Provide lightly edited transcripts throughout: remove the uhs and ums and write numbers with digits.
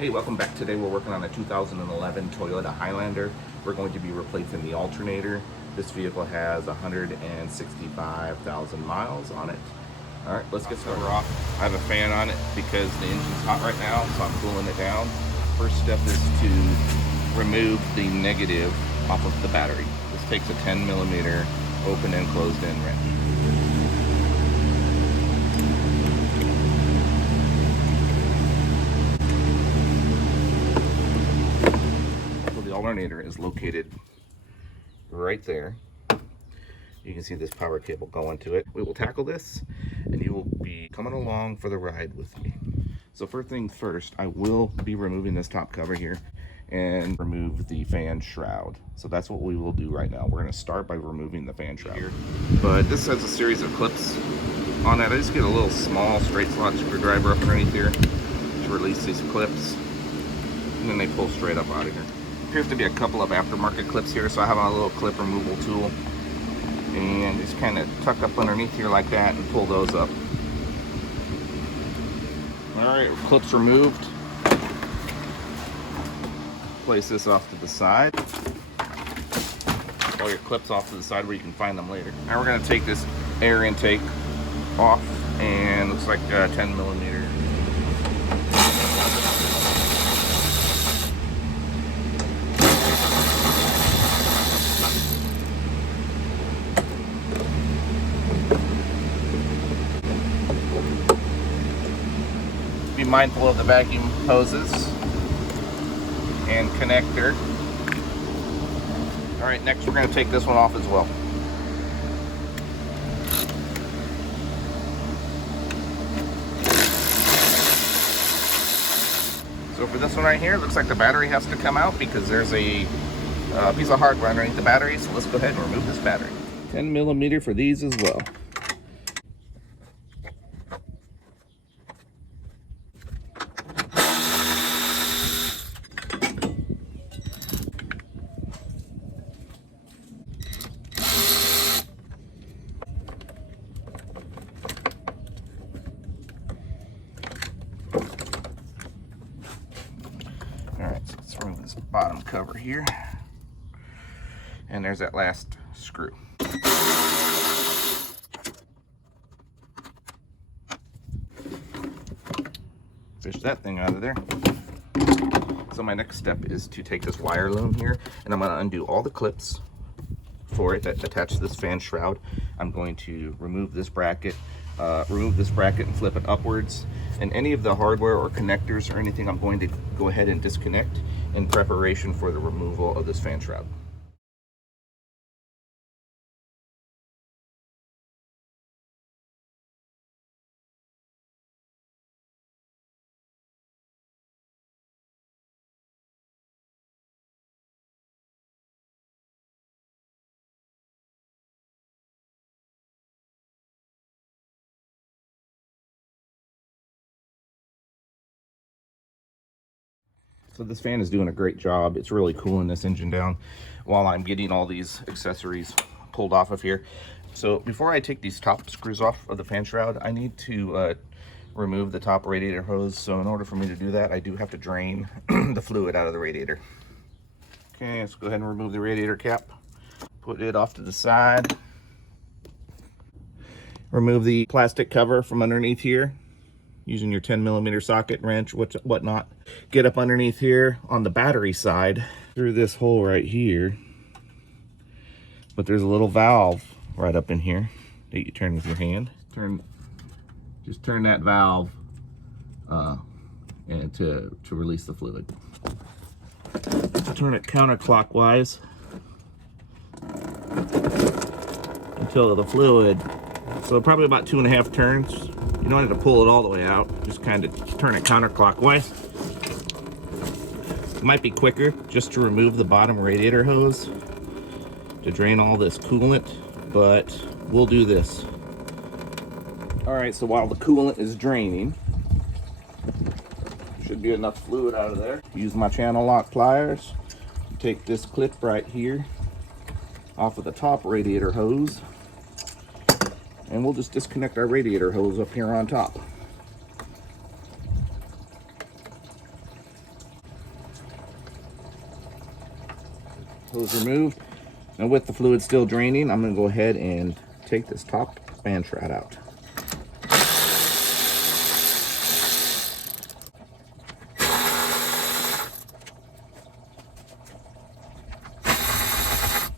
Hey, welcome back. Today we're working on a 2011 Toyota Highlander. We're going to be replacing the alternator. This vehicle has 165,000 miles on it. All right, let's get started. Off. I have a fan on it because the engine's hot right now, so I'm cooling it down. First step is to remove the negative off of the battery. This takes a 10mm open and closed in wrench. The alternator is located right there. You can see this power cable going to it. We will tackle this and you will be coming along for the ride with me. So first things first, I will be removing this top cover here and remove the fan shroud. So that's what we will do right now. We're going to start by removing the fan shroud here. But this has a series of clips on it. I just get a little small straight slot screwdriver up underneath here to release these clips, and then they pull straight up out of here. Appears to be a couple of aftermarket clips here, so I have a little clip removal tool and just kind of tuck up underneath here like that and pull those up. All right, clips removed. Place this off to the side. All your clips off to the side where you can find them later. Now we're going to take this air intake off, and looks like 10mm. Be mindful of the vacuum hoses and connector. All right, next we're going to take this one off as well. So for this one right here, it looks like the battery has to come out because there's a piece of hardware underneath the battery. So let's go ahead and remove this battery. 10mm for these as well. Alright, so let's remove this bottom cover here. And there's that last screw. Fish that thing out of there. So my next step is to take this wire loom here, and I'm going to undo all the clips for it that attach to this fan shroud. I'm going to remove this bracket and flip it upwards. And any of the hardware or connectors or anything, I'm going to go ahead and disconnect in preparation for the removal of this fan shroud. So this fan is doing a great job. It's really cooling this engine down while I'm getting all these accessories pulled off of here. So before I take these top screws off of the fan shroud, I need to remove the top radiator hose. So in order for me to do that, I do have to drain the fluid out of the radiator. Okay, let's go ahead and remove the radiator cap. Put it off to the side. Remove the plastic cover from underneath here, using your 10mm socket, wrench, whatnot. Get up underneath here on the battery side through this hole right here. But there's a little valve right up in here that you turn with your hand. Just turn that valve and to release the fluid. Turn it counterclockwise until the fluid, so probably about 2.5 turns. You don't have to pull it all the way out, just kind of turn it counterclockwise. It might be quicker just to remove the bottom radiator hose to drain all this coolant, but we'll do this. All right, so while the coolant is draining, should be enough fluid out of there. Use my channel lock pliers. Take this clip right here off of the top radiator hose, and we'll just disconnect our radiator hose up here on top. Hose removed. Now with the fluid still draining, I'm going to go ahead and take this top fan shroud out.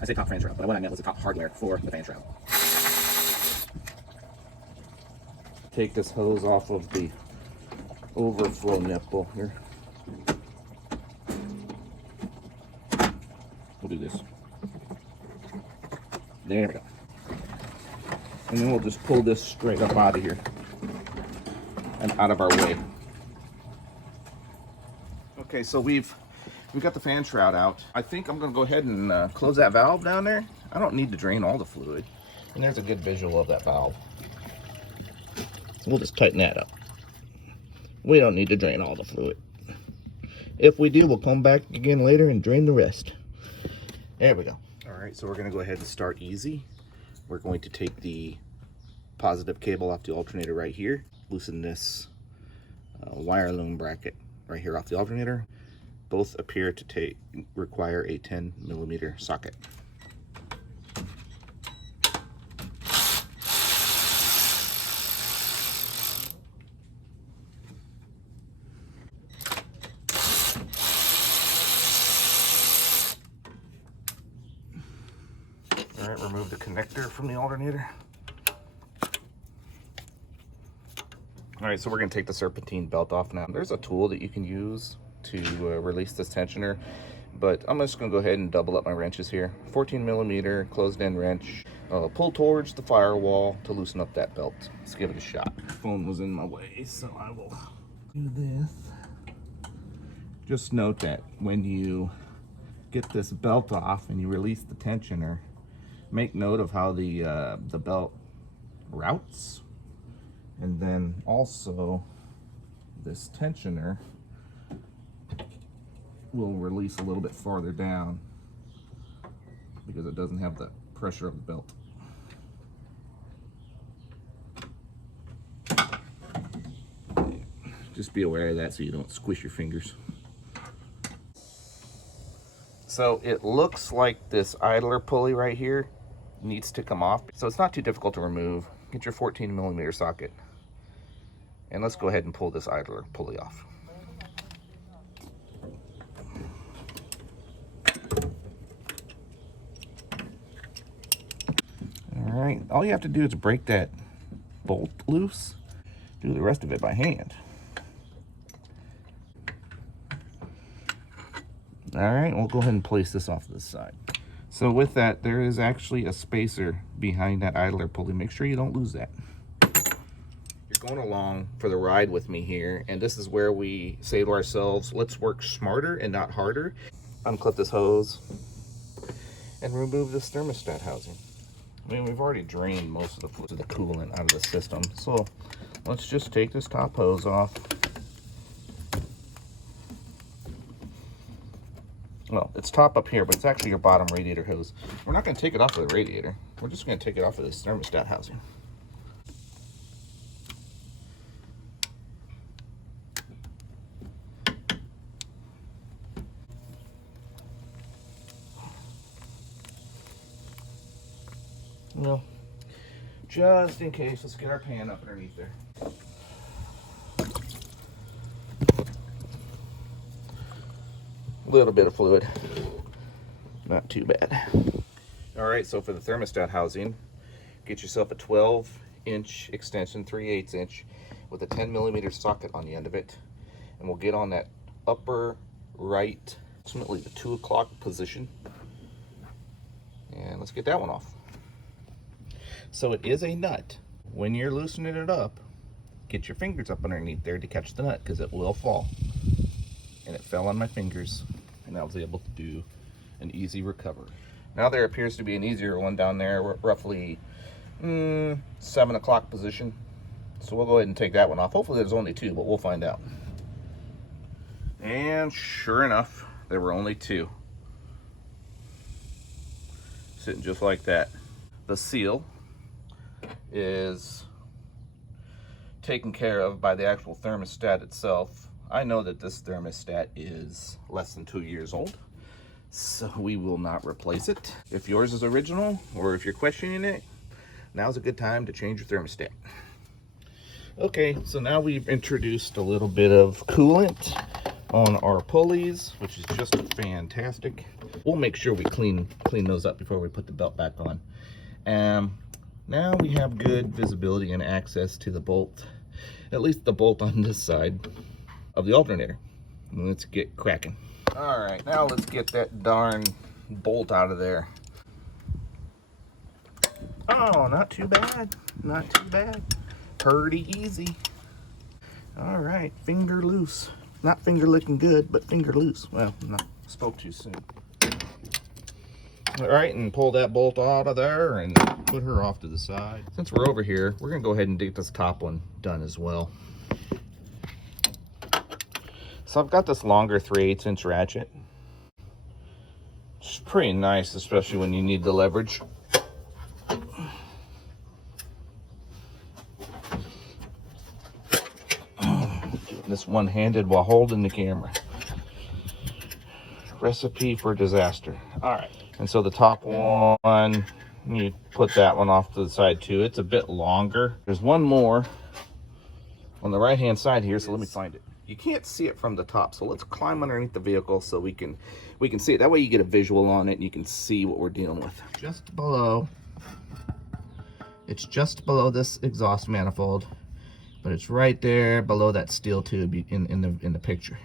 I say top fan shroud, but what I meant was the top hardware for the fan shroud. Take this hose off of the overflow nipple here. We'll do this. There we go. And then we'll just pull this straight up out of here and out of our way. Okay, so we've got the fan shroud out. I think I'm gonna go ahead and close that valve down there. I don't need to drain all the fluid. And there's a good visual of that valve. We'll just tighten that up. We don't need to drain all the fluid. If we do, we'll come back again later and drain the rest. There we go. All right, so we're gonna go ahead and start easy. We're going to take the positive cable off the alternator right here, loosen this wire loom bracket right here off the alternator. Both appear to require a 10mm socket. All right, remove the connector from the alternator. All right, so we're gonna take the serpentine belt off now. There's a tool that you can use to release this tensioner, but I'm just gonna go ahead and double up my wrenches here. 14mm closed-end wrench. Pull towards the firewall to loosen up that belt. Let's give it a shot. Phone was in my way, so I will do this. Just note that when you get this belt off and you release the tensioner, make note of how the belt routes, and then also this tensioner will release a little bit farther down because it doesn't have the pressure of the belt. Just be aware of that so you don't squish your fingers. So it looks like this idler pulley right here needs to come off. So it's not too difficult to remove. Get your 14mm socket. And let's go ahead and pull this idler pulley off. All right, all you have to do is break that bolt loose. Do the rest of it by hand. All right, we'll go ahead and place this off to the side. So with that, there is actually a spacer behind that idler pulley. Make sure you don't lose that. You're going along for the ride with me here, and this is where we say to ourselves, let's work smarter and not harder. Unclip this hose and remove this thermostat housing. I mean, we've already drained most of the coolant out of the system, so let's just take this top hose off. Well, it's top up here, but it's actually your bottom radiator hose. We're not going to take it off of the radiator. We're just going to take it off of this thermostat housing. Well, just in case, let's get our pan up underneath there. Little bit of fluid, not too bad. All right, so for the thermostat housing, get yourself a 12-inch extension, 3/8 inch, with a 10mm socket on the end of it, and we'll get on that upper right, approximately the 2 o'clock position, and let's get that one off. So it is a nut. When you're loosening it up, get your fingers up underneath there to catch the nut, because it will fall. And it fell on my fingers, and I was able to do an easy recovery. Now there appears to be an easier one down there, roughly 7 o'clock position. So we'll go ahead and take that one off. Hopefully there's only 2, but we'll find out. And sure enough, there were only 2. Sitting just like that. The seal is taken care of by the actual thermostat itself. I know that this thermostat is less than 2 years old, so we will not replace it. If yours is original, or if you're questioning it, now's a good time to change your thermostat. Okay, so now we've introduced a little bit of coolant on our pulleys, which is just fantastic. We'll make sure we clean those up before we put the belt back on. Now we have good visibility and access to the bolt, at least the bolt on this side of the alternator. Let's get cracking. All right, now let's get that darn bolt out of there. Oh, not too bad, not too bad. Pretty easy. All right, finger loose. Not finger licking good, but finger loose. Well, no, spoke too soon. All right, and pull that bolt out of there and put her off to the side. Since we're over here, we're gonna go ahead and get this top one done as well. So I've got this longer 3/8 inch ratchet. It's pretty nice, especially when you need the leverage. This one-handed while holding the camera. Recipe for disaster. All right, and so the top one, you put that one off to the side too. It's a bit longer. There's one more on the right-hand side here, so let me find it. You can't see it from the top, so let's climb underneath the vehicle so we can see it. That way you get a visual on it and you can see what we're dealing with. Just below, it's just below this exhaust manifold, but it's right there below that steel tube in the picture.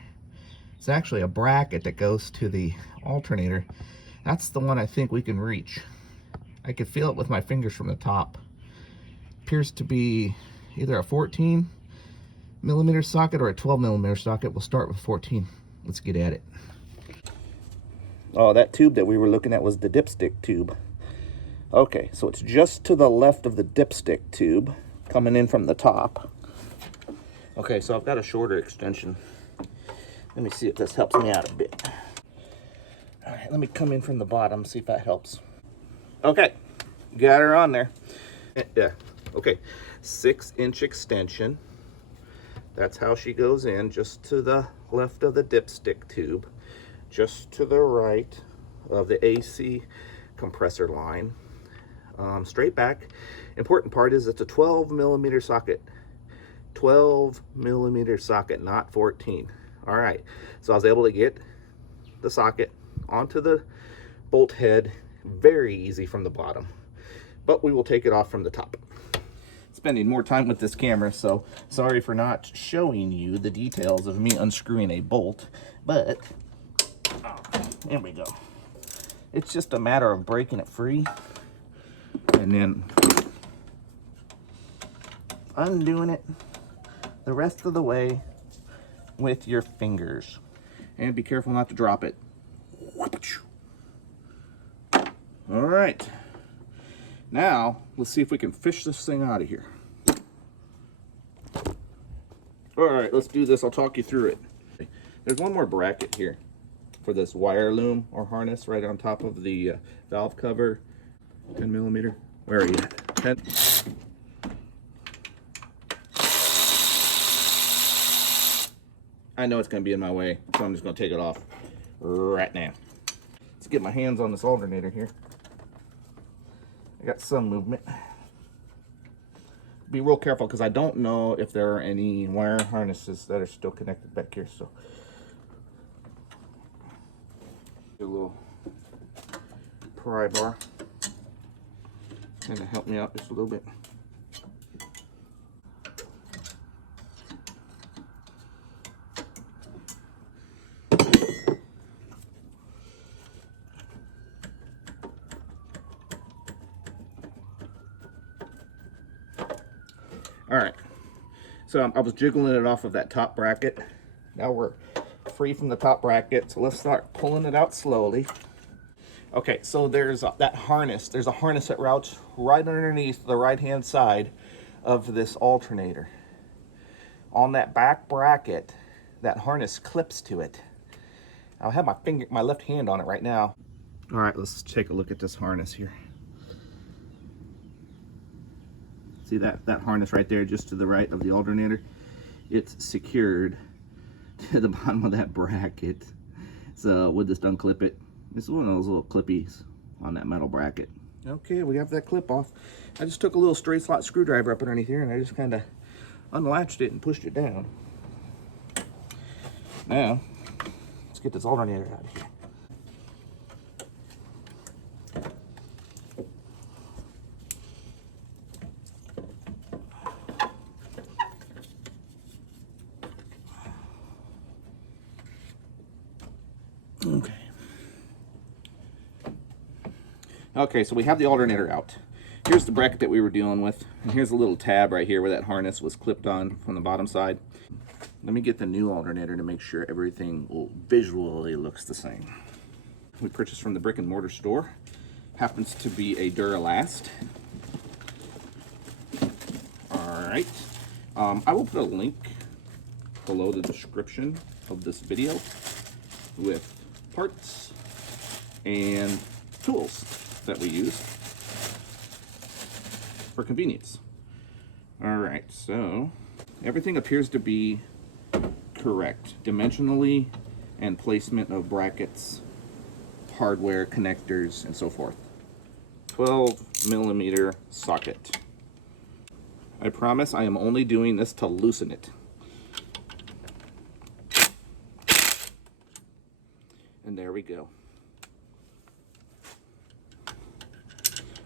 It's actually a bracket that goes to the alternator. That's the one I think we can reach. I could feel it with my fingers from the top. Appears to be either a 14 millimeter socket or a 12 millimeter socket. We'll start with 14. Let's get at it. Oh, that tube that we were looking at was the dipstick tube. Okay, so it's just to the left of the dipstick tube, coming in from the top. Okay, so I've got a shorter extension. Let me see if this helps me out a bit. All right, let me come in from the bottom, see if that helps. Okay, got her on there. Yeah, okay, 6-inch extension. That's how she goes in, just to the left of the dipstick tube, just to the right of the AC compressor line. Straight back. Important part is it's a 12 millimeter socket. 12 millimeter socket, not 14. All right, so I was able to get the socket onto the bolt head very easy from the bottom, but we will take it off from the top. Spending more time with this camera, so sorry for not showing you the details of me unscrewing a bolt, but there we go. It's just a matter of breaking it free and then undoing it the rest of the way with your fingers. And be careful not to drop it. All right. Now, let's see if we can fish this thing out of here. All right, let's do this. I'll talk you through it. There's one more bracket here for this wire loom or harness right on top of the valve cover. 10 millimeter. Where are you at? 10. I know it's going to be in my way, so I'm just going to take it off right now. Let's get my hands on this alternator here. I got some movement. Be real careful because I don't know if there are any wire harnesses that are still connected back here. So, a little pry bar. Kind of help me out just a little bit. All right, so I was jiggling it off of that top bracket. Now we're free from the top bracket, so let's start pulling it out slowly. Okay, so there's that harness. There's a harness that routes right underneath the right-hand side of this alternator. On that back bracket, that harness clips to it. I'll have my left hand on it right now. All right, let's take a look at this harness here. See that harness right there just to the right of the alternator? It's secured to the bottom of that bracket. So we'll just unclip it This is one of those little clippies on that metal bracket. Okay, we have that clip off. I just took a little straight slot screwdriver up underneath here and I just kind of unlatched it and pushed it down. Now, let's get this alternator out of here. Okay. Okay, so we have the alternator out. Here's the bracket that we were dealing with, and here's a little tab right here where that harness was clipped on from the bottom side. Let me get the new alternator to make sure everything visually looks the same. We purchased from the brick and mortar store. Happens to be a Duralast. Alright. I will put a link below the description of this video with parts and tools that we use for convenience. Alright, so everything appears to be correct dimensionally and placement of brackets, hardware, connectors, and so forth. 12mm socket. I promise I am only doing this to loosen it. And there we go.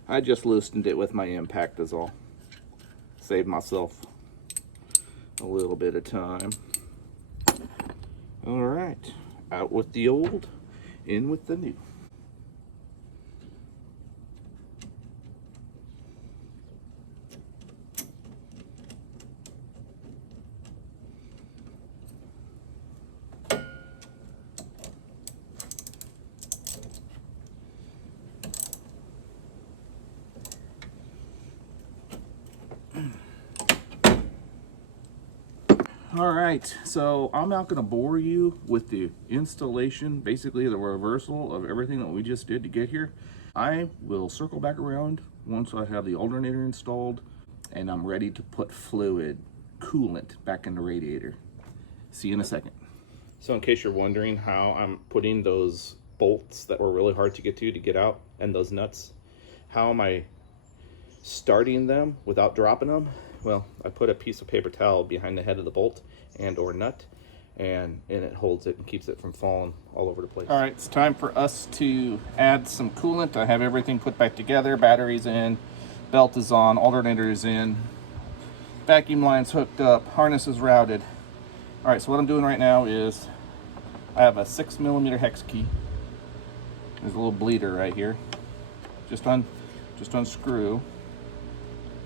I just loosened it with my impact is all. Saved myself a little bit of time. All right, out with the old, in with the new. All right, so I'm not going to bore you with the installation, basically the reversal of everything that we just did to get here. I will circle back around once I have the alternator installed and I'm ready to put fluid, coolant back in the radiator. See you in a second. So in case you're wondering how I'm putting those bolts that were really hard to get out and those nuts, how am I starting them without dropping them? Well, I put a piece of paper towel behind the head of the bolt and or nut, and it holds it and keeps it from falling all over the place. All right, it's time for us to add some coolant. I have everything put back together. Batteries in, belt is on, alternator is in, vacuum line's hooked up, harness is routed. All right, so what I'm doing right now is I have a 6mm hex key. There's a little bleeder right here. Just unscrew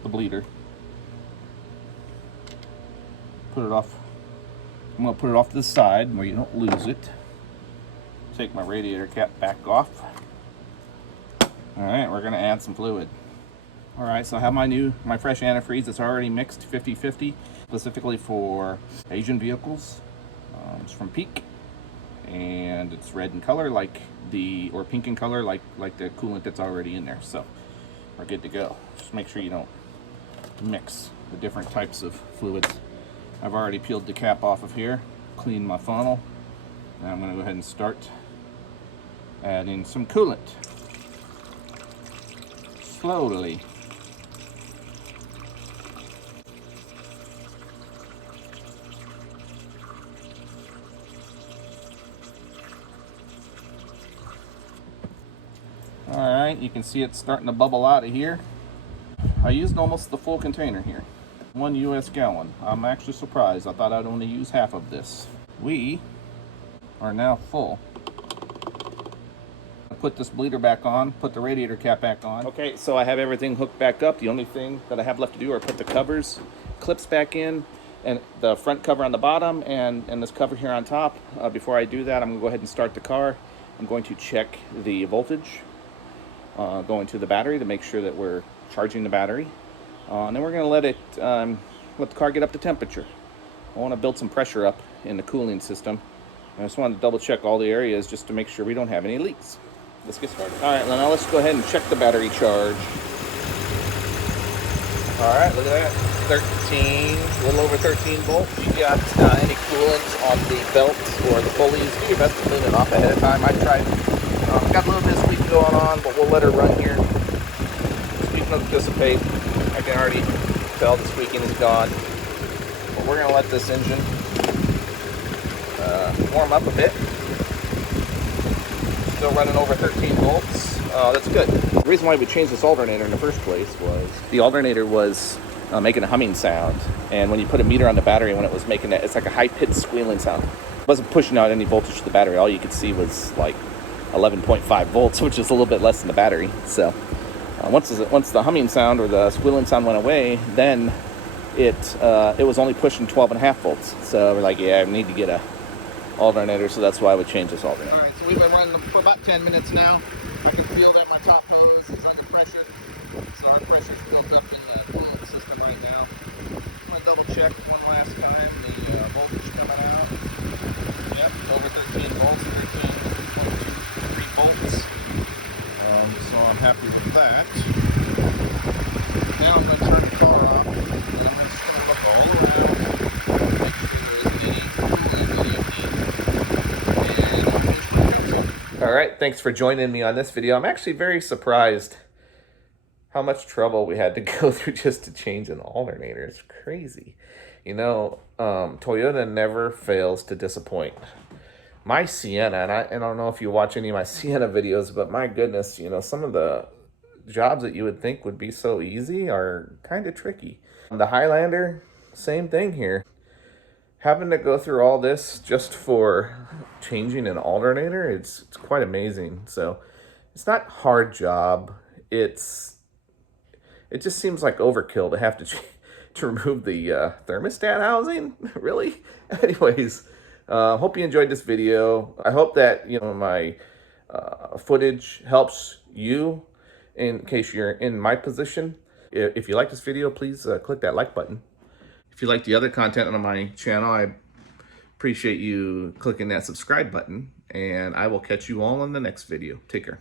the bleeder. Put it off. I'm going to put it off to the side where you don't lose it. Take my radiator cap back off. All right, we're going to add some fluid. All right, so I have my fresh antifreeze. It's already mixed 50-50, specifically for Asian vehicles. It's from Peak, and it's red in color or pink in color like the coolant that's already in there. So we're good to go. Just make sure you don't mix the different types of fluids. I've already peeled the cap off of here, cleaned my funnel. Now I'm going to go ahead and start adding some coolant. Slowly. Alright, you can see it's starting to bubble out of here. I used almost the full container here. 1 US gallon. I'm actually surprised. I thought I'd only use half of this. We are now full. I put this bleeder back on, put the radiator cap back on. Okay, so I have everything hooked back up. The only thing that I have left to do are put the clips back in, and the front cover on the bottom and this cover here on top. Before I do that, I'm gonna go ahead and start the car. I'm going to check the voltage going to the battery to make sure that we're charging the battery. And then we're going to let the car get up to temperature. I want to build some pressure up in the cooling system. I just wanted to double check all the areas just to make sure we don't have any leaks. Let's get started. All right, now let's go ahead and check the battery charge. All right, look at that. 13, a little over 13 volts. You got any coolant on the belt or the pulleys? Do your best to clean it off ahead of time. I tried Got a little bit of squeaking going on, but we'll let her run here. Squeaking doesn't dissipate. I can already tell the squeaking is gone. But we're going to let this engine warm up a bit. Still running over 13 volts. That's good. The reason why we changed this alternator in the first place was the alternator was making a humming sound. And when you put a meter on the battery, when it was making that, it's like a high-pitched squealing sound. It wasn't pushing out any voltage to the battery. All you could see was like 11.5 volts, which is a little bit less than the battery. So once the humming sound or the squealing sound went away, then it was only pushing 12.5 volts. So we're like, yeah, I need to get a alternator, so that's why we changed this alternator. All right, so we've been running for about 10 minutes now. I can feel that my top hose is under pressure, so our pressure's built up in the coolant system right now. I'm gonna double check one last time the voltage coming out. Yep, over 13 volts, 13.23 volts. So I'm happy with that. Now I'm going to turn the car off, and I'm just going to look all around, make sure there isn't any coolant, any heat, and I'll finish my job. All right, thanks for joining me on this video. I'm actually very surprised how much trouble we had to go through just to change an alternator. It's crazy. You know, Toyota never fails to disappoint. My Sienna, and I don't know if you watch any of my Sienna videos, but my goodness, you know, some of the jobs that you would think would be so easy are kind of tricky. The Highlander, same thing here. Having to go through all this just for changing an alternator, it's quite amazing. So it's not a hard job. It just seems like overkill to have to remove the thermostat housing. Really? Anyways, hope you enjoyed this video. I hope that, you know, my footage helps you in case you're in my position. If you like this video, please click that like button. If you like the other content on my channel, I appreciate you clicking that subscribe button, and I will catch you all in the next video. Take care.